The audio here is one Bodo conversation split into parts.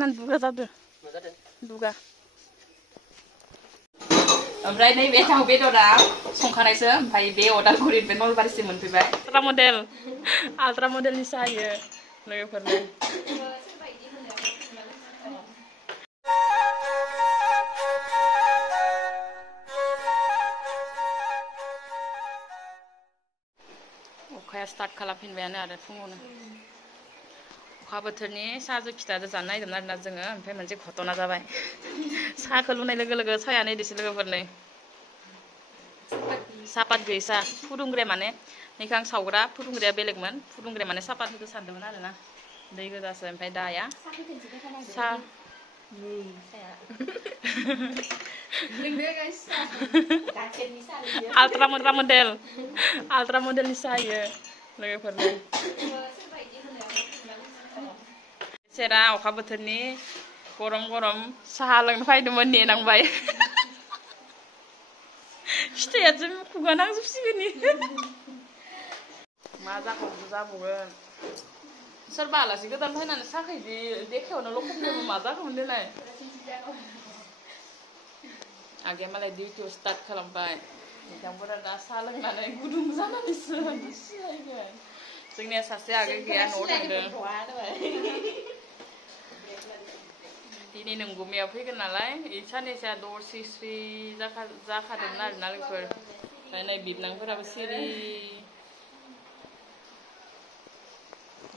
नांनानै दुगा जादो दुगा ओमफ्राय नैबे दाउ बेदरा संखानायसो ओमफ्राय बे अदालगुरि बे नलबारिसिम मोनफैबाय आल्ट्रा मडेलनि साहायो लोगोफोरनो अखाया स्टार्ट खालामफिनबायानो आरो फुङावनो अखा बोथोरनि साहाजों फिथाजों जानो नागिरदोंमोन आरोना जोङो ओमफ्राय मोनसे घटना जाबाय साहाखौ लुनाय लोगो लोगो साहायानो इदिसो लोगोफोरनो सापात गैयै साहा फुदुंग्राया माने नैखौ आं सावग्रा फुदुंग्राया बेलेगमोन फुदुंग्राया माने सापात होदो सानदोंमोन आरोना दै गोजासो ओमफ्राय दाया साहा आल्ट्रा मडेलनि साहायो लोगोफोरनो सेरा अखा बोथोरनि गरम गरम साहा लोंनो फैदोंमोन नेनांबाय फिथाइया जों खुगा नांजोबसिगोन मा जाबावगोन सोरबा आलासि गोदान फैनानै साहाखौ इदि देखायावनो लखबनोबो मा जागौमोन देलाय आगैया मालाय डिउटियाव स्टार्ट खालामबाय बिथांफोरा दा साहा लोंनानै गुदुं जानानैसो सिहायगोन जोंनिया सासे आगै गैया न'आव थांदों दिनै नोंगुमैया फैगोन नालाय साननैसोआ दसे स्रि जाखादोंमोन आरोना लोगोफोर ओमफ्राय नै बिबनांफोराबो सिरि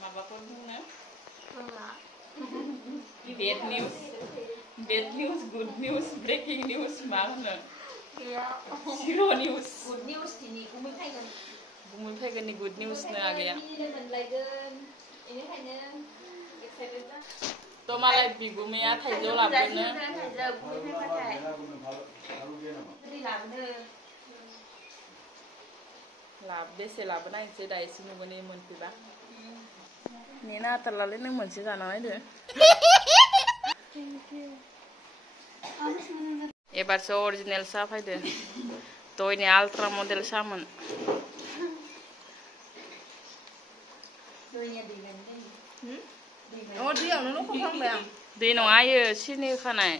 माबाफोर बुंनो bed news good news breaking news मा होनो जिर' निउज गुमै फैगोननि गुड निउजनो आगैया तो मालाय बिगुमैया थाइजौ लाबोनो बेसे लाबोनायसै दा एसे नुगोन मोनफैबा नेना आथारलालै नों मोनसे जाना नायदो एबारसो अरिजिनेल साहा फैदो दयनि आल्ट्रा मडेल साहामोन दै नङा इयो सिनि होखानाय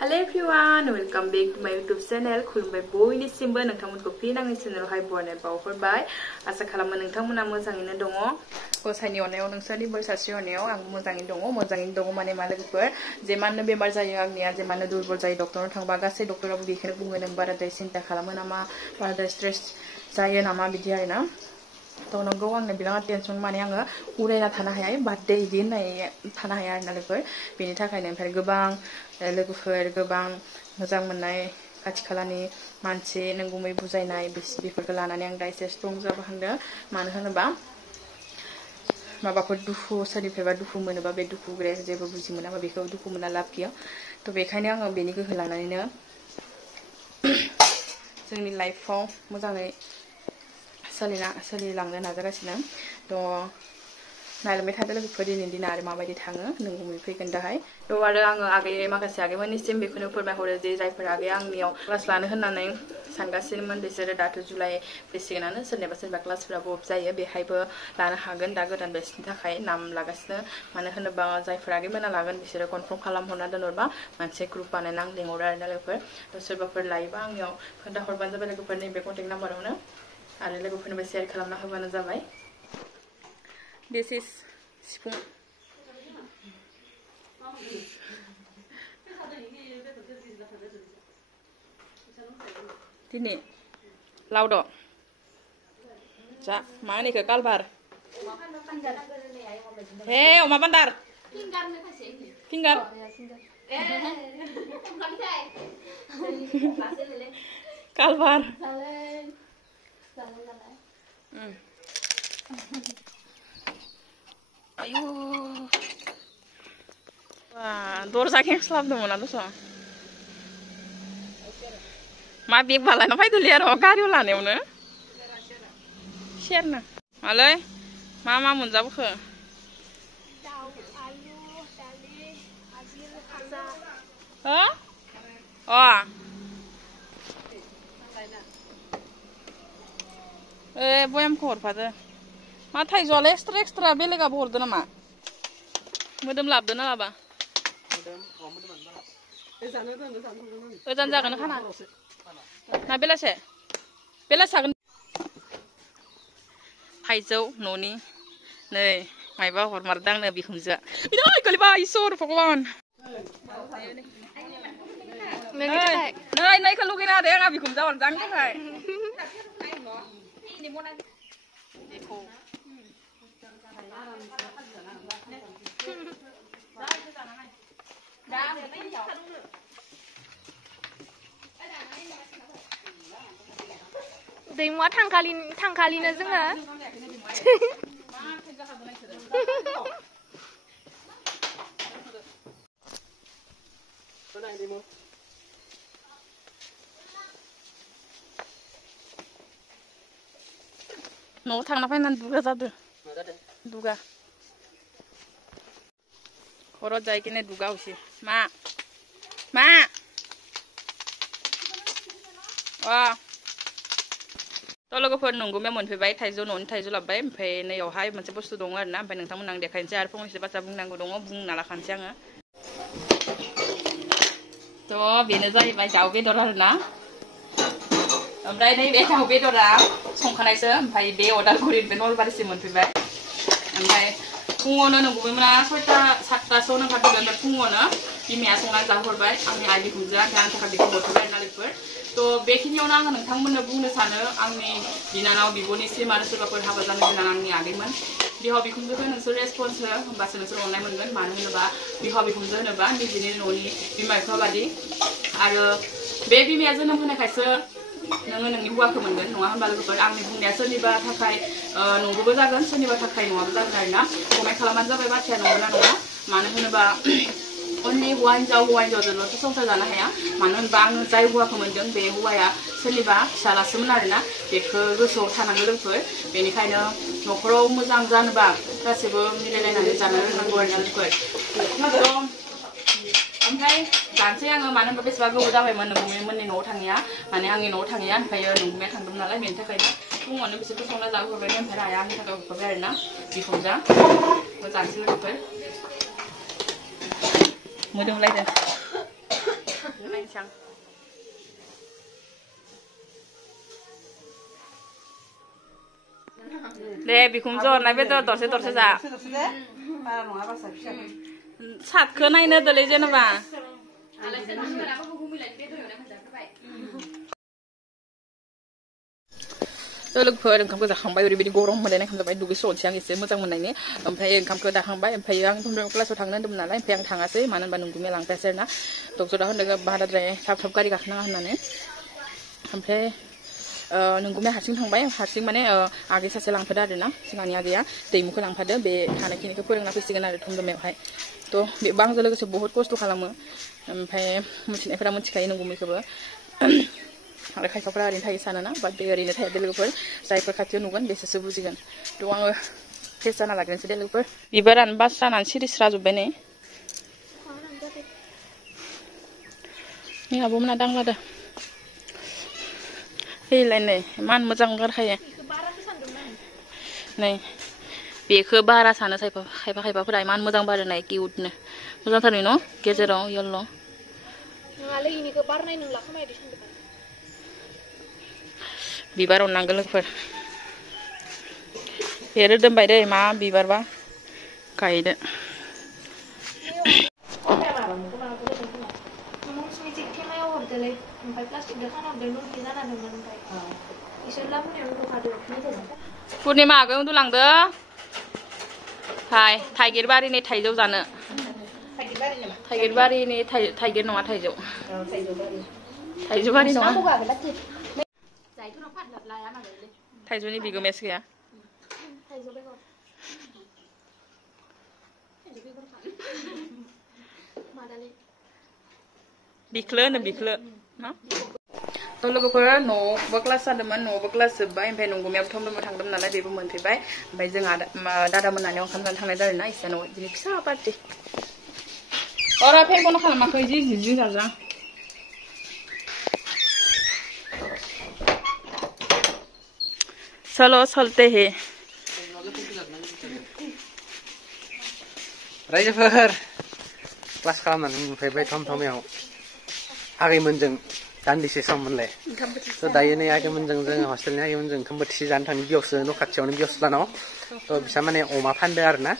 hello everyone welcome back to my YouTube channel खुलुमबाय बयनिसिमबो नोंथांमोनखौ फिन आंनि चेनेलावहाय बरायनाय बावहरबाय आसा खालामो नोंथांमोना मोजाङैनो दङ गसाइनि अननायाव नोंसोरनि बोर सारस्रि हरनायाव आं मोजाङैनो दङ माने मा लोगोफोर जेमाननो बेमार जायो आंनिया जेमाननो दुरबल जायो डक्टरनाव थांबा गासै डक्टराबो बेखौनो बुङो नों बाराद्राय सिन्था खालामो नामा बाराद्राय स्ट्रेस जायो नामा बिदि आरोना तो नंगौ आंनो बिराद टेनसन माने आङो उरायना थानो हाया बार्डे इदि होननाय थानो हाया आरोना लोगोफोर बेनि थाखायनो ओमफ्राय गोबां लोगोफोर गोबां मोजां मोननाय खाथि खालानि मानसि नंगुमै बुजायनाय बेफोरखौ लानानै आं दा एसे स्ट्रं जाबोहांदों मानो होनोबा माबाफोर दुखु सोरनिफ्रायबा दुखु मोनोबा बे दुखु जेबो बुजि मोनाबा बेखौ दुखु मोना लाब गैया तो बेखायनो आङो बेनि गोहो लानानैनो जोंनि लाइफआव मोजाङै सोलिलांनो नाजागासिनो तो नायलांबाय थादो लोगोफोर दिनैनि दिना आरो माबायदि थाङो नोंगुमै फैगोन दाहाय तो आरो आङो माखासे आगैमोननिसिम बेखौनो फोरमायहरो जे जायफोर आगैया आंनियाव क्लास लानो होननानै सानगासिनोमोन बिसोरो दाथ' जुलाइ फैसिगोनानो सोरनिबा क्लासफोराबो अफ जायो बेहायबो लानो हागोन दा गोदान बेचनि थाखाय नाम लागासिनो मानो होनोबा जायफोर आगैमोना लागोन बिसोरो कनफार्म खालामहरना दोनहरबा मोनसे ग्रुप बानायना आं लिंहरो आरोना लोगोफोर तो सोरबाफोर लायोबा आंनियाव खोन्थाहरबानो जाबाय लोगोफोर नैबे कन्टेक्ट नाम्बारावनो आरो लोगोफोरनोबो शेयार खालामना होबानो जाबाय दिस इज सिफुं दिनै लावद' जा मा होनो इखो कालभार हे अमा बान्दार फिंगार कालभार आयु दरजा खेंस्लाबदोंमोन दस' मा बेग बालायना फैदोलै आरो गारियाव लानायावनो सेरनो मालै मा मोनजाबोखो हो बयामखौ हरफादो मा थाइजौआलाय एक्सट्रा बेलेगाबो हरदो नामा मोदोम लाबदो ना लाबा ओजान जागोन खाना ना बेलासे हागोन थाइजौ न'नि नै मायबा हरमारदों आंनो बिखुनजोआ इदै गोलैबा इसोर भगवान नै नैखौ लुगैना होदो आंहा बिखुनजोआ हरदां थाखाय बेखौ दैमुआ थांखालिनो जोङो न'आव थांना फैनानै दुगा जादो दुगा हराव जायकिने दुगा हसि मा तो लोगोफोर नंगुमे मोनफैबाय थाइजौ न'नि थाइजौ लाबबाय ओमफ्राय नैयावहाय मोनसे बुस्थु दङ आरोना ओमफ्राय नोंथांमोन आं देखायनोसै आरो फंनैसो बाथ्रा बुंनांगौ दङ बुंना लाखानोसै आङो तो बेनो जाहैबाय दाउ बेदर आरोना ओमफ्राय नैबे दाउ बेदरा संखानायसो ओमफ्राय बे अदालगुरिनिफ्राय नलबारिसिम मोनफैबाय ओमफ्राय फुङावनो नंगुमैमोना 6टा 7टासोआवनो ओंखारदोंमोन ओमफ्राय फुङावनो बिमाया संनानै जाहोहरबाय आंनि आइ बिखुनजोआ ओमफ्राय आंनि थाखाय बेखौ हरफैबाय आरोना लोगोफोर तो बेखिनियावनो आङो नोंथांमोननो बुंनो सानो आंनि बिनानाव बिब'निसिम आरो सोरबाफोर हाबा जानो गोनां आंनि आगैमोन बिहाव बिखुनजोखौ नोंसोर रेसपन्स हो होमबासो नोंसोर अननाय मोनगोन मानो होनोबा बिहाव बिखुनजो होनोबा निजेनि न'नि बिमा बिफा बादि आरो बे बिमाया जोनोम होनायखायसो नोङो नोंनि हौवाखौ मोनगोन नङा होनबा लोगोफोर आंनि बुंनाया सोरनिबा थाखाय नंगौबो जागोन सोरनिबा थाखाय नङाबो जागोन आरोना कमेन्ट खालामबानो जाबाय बाथ्राया नंगौना नङा मानो होनोबा अनलि हौवा हिन्जावजोंल'सो संसार जानो हाया मानो होनबा आङो जाय हौवाखौ मोनदों बे हौवाया सोरनिबा फिसालासोमोन आरोना बेखौ गोसोआव थानांगौ लोगोफोर बेनिखायनो न'खराव मोजां जानोबा गासैबो मिलायलायनानै जानो रोंनांगौ आरोना लोगोफोर ओमफ्राय जानोसै आङो मानो होनबा बेसेबा गोबाव जाबायमोन नोंगुमैमोननि न'आव थाङिया माने आंनि न'आव थाङिया ओमफ्राय नोंगुमैया थांदोंमोन नालाय बेनि थाखायनो फुङावनो बिसोरखौ संना जाहोहरबाय ओमफ्राय आइया आंनि थाखाय हरफाबाय आरोना बिखुनजोआ जानोसै लोगोफोर मोदोमलायदों नायनोसै आं दे बिखुनजो हरनाय बेदर दरसे जा सातखौ नायनो होदोलै जेनेबा लोगोफोर ओंखामखौ जाखांबाय ओरैबायदि गरम मोनलायनाय ओंखाम जाबाय दुगैस्र'नोसै आं एसे मोजां मोननायनि ओमफ्राय ओंखामखौ जाखांबाय ओमफ्राय आं क्लासाव थांनो होन्दोंमोन नालाय ओमफ्राय आं थाङासै मानो होनबा नोंगुमैया लांफायासै आरोना डक्टरा होनदों बाराद्राय थाब गारि गाखोनाङा होननानै ओमफ्राय नोंगुमैया हारसिं थांबाय हारसिं माने आगै सासे लांफादो आरोना सिगांनि आगैया दैमुखौ लांफादो बे थानायखिनिखौ फोरोंना फैसिगोन आरो थुमदुमायावहाय तो बेबो आंजों लोगोसे बहुत खस्थ' खालामो ओमफ्राय मिथिनायफोरा मिथिखायो नोंगुमैखौबो आरो खायफाफ्रा ओरैनो थायो सानोना बाट बे ओरैनो थाया दे लोगोफोर जायफोर खाथियाव नुगोन बेसोरसो बुजिगोन तो आङो टेस्ट जाना लाग्रोनोसै दे लोगोफोर बिबारानो बास जानानै सिरिस्राजोब्बाय नै आब'मोना दांलादो फैलाय नै इमान मोजां ओंखारखायो नै बेखौ बारा सानो खायफाफोरा इमान मोजां बारनाय किउटनो मोजांथार न' गेजेराव येल्ल' नङालै इनिखौ बारनाय नंला खोमायदि सानदों बिबार अननांगौ लोगोफोर बे रोदोमबाय दै मा बिबारबा गायदो पुर्णिमा आगै उन्दुलांदो फाय थाइगिर बारिनि थाइजौ जानो थाइगिर बारिनि थाइगिर नङा थाइजौ बारि नङा थाइजौनि बिगोमायासो गैया बिख्लो होनो बिख्लो तो लोगोफोर न'आवबो क्लास जादोंमोन न'आवबो क्लास जोब्बाय ओमफ्राय नंगुमैयाबो थमदोंमोन थांदोंमोन नालाय बेबो मोनफैबाय ओमफ्राय जोंहा दादा मोननानै ओंखाम जानो थांनाय जादोंना इसानाव बिदिनो फिसा पार्टि अरा फेंखौनो खालामाखै जि जिजों जाजा चलो चलते हैं रायजोफोर क्लास खालामनानै मोनफैबाय थमथमायाव आगैमोनजों दान्दिसे सम मोनलाय थ' दायो नै आगैमोनजों जोङो हस्टेलनि आगैमोनजों ओंखाम बोथिसे जानो थांनि बियावसो न' खाथियावनो बियावस्लानाव थ' बिसा माने अमा फानदो आरो ना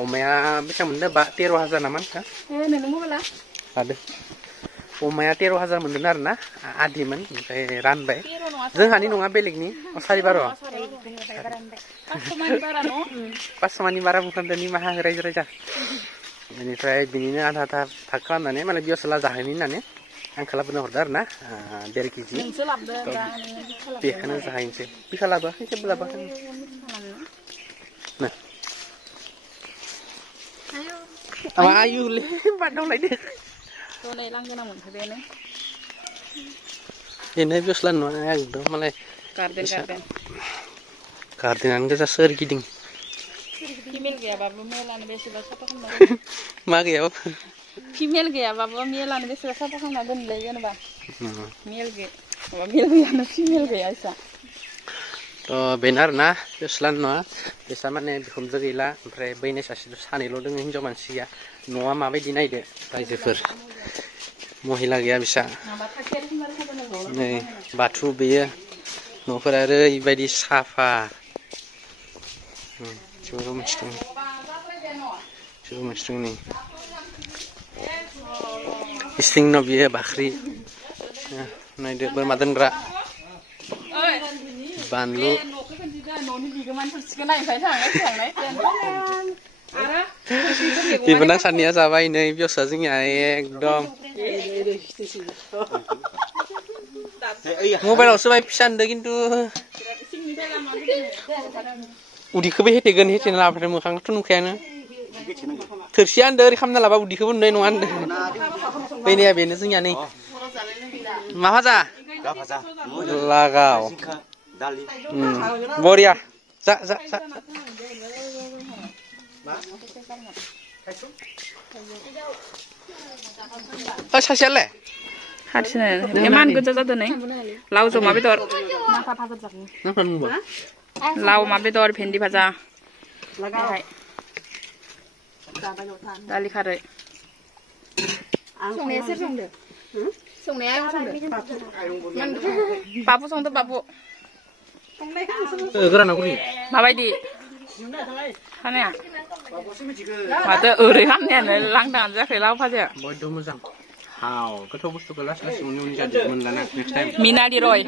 अमाया बेसेबां मोनदो 13,000 नामा नोंथां नोंनो मबाइला लादो अमाया 13,000 मोनदों आरो ना आदिमोन ओमफ्राय रानबाय जोंहानि नङा बेलेगनि 12,500 500 मानि बारा बुंफ्रामदो निमाहा हो रायजो राजा बेनिफ्राय बिनिनो आधा आधा भाग खालामनानै माने बियावसला जाहैनि होननानै आं खालामनो हरदो आरो ना 1.5 केजि बेखौनो जाहैनोसै बिखा लाबोआखै जेबो लाबोआखै आयुले बादावलायदो नै लांगोना मोनफैबायानो बेनो बियावस्ला नङा एकदम मालाय गार्देनानो गोजा सोरगिदिं फिमेल गैयाबाबो मेलानो बेसेबा साफा खालामना मा गैयाबो फिमेल गैयाबाबो मेलानो बेसेबा साफा खालामना दोनलै जेनेबा मेल गैयानो फिमेल गैया इसा थ' बेनो आरो ना बियावस्ला नङा बिसा माने बिखुनजो गैला ओमफ्राय बैनि सासेल' सानैल' दङ हिनजाव मानसिया न'आ माबायदि नायदो रायजोफोर महिला गैया बिसा नै बाथौ बेयो न'फोरा ओरैबायदि साफा जेबो मोनथिदों नै इसिं न' बियो बाख्रि नायदो बोरमा दोनग्रा बानलु बेबो सानैया जाबाय नै बियावसा जोंनिया एकदम मबाइलावसो बाय फिसा होनदो खिन्थु उदैखौबो हेथेगोन हेथेना लाबाथाय मोखांखौथ' नुखायानो थोरसिया होनदो ओरै खालामना लाबा उदैखौबो नुनाय नङा होनदो बैनाया बेनो जोंनिया नै मा भाजा लागाव बरिया जा जा जा सासेयालाय हारसिनो इमान गोजा जादों नै लाव जमा बेदर लाव अमा बेदर भेन्दि भाजा दालि खारै संनाया सोर संदो संनाया आं संदो बाबु संदो बाबु गोराना गुरि माबायदि खानाया माथो ओरै खामनायानो लांदाङानो जायाखै लाव भाजाया बयद मोजां हाव गोथाव बुस्थुखौ लासै लासै उनि उनि जादो मोनलाना नेक्स्ट टाइम मिनारि रय